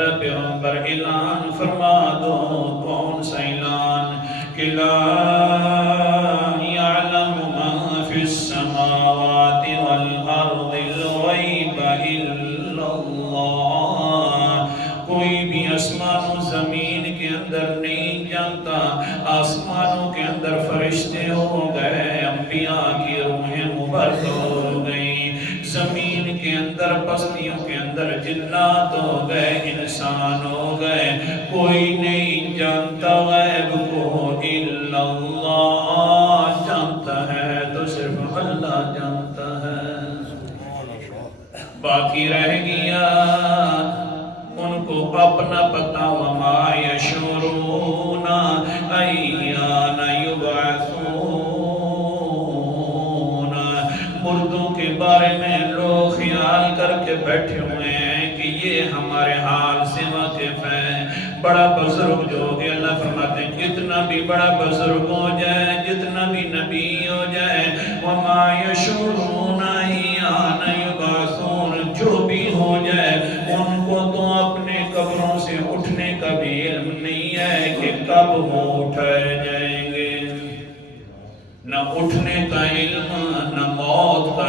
میرا پیغمبر اعلان فرما دو. کون سا اعلان؟ کہ لا یعلم من فی السماوات والارض الغیب الا اللہ. کوئی بھی آسمان و زمین کے اندر نہیں جانتا. آسمانوں کے اندر فرشتے ہو گئے، انبیاء کی روحیں مبارک ہو گئی، زمین کے اندر بستیوں کے اندر جنات ہو گئے، انسان ہو گئے، کوئی نہیں جانتا غیب کو الا اللہ. جانتا ہے تو صرف اللہ جانتا ہے. باقی رہ گیا ان کو اپنا پتا. وما یشعرون ایان یبعثون. مردوں کے بارے میں لوگ خیال کر کے بیٹھے ہوئے ہیں کہ یہ ہمارے حال سے واقف ہیں. بڑا بزرگ جو ہوگی، اللہ فرماتے ہیں جتنا بھی بڑا بزرگ ہو جائے، جتنا بھی نبی ہو جائے، وما یشعرون ایان یبعثون، جو بھی ہو جائے ان کو تو اپنے قبروں سے اٹھنے کا بھی علم نہیں ہے کہ کب وہ اٹھائے جائیں گے. نہ اٹھنے کا علم، نہ موت کا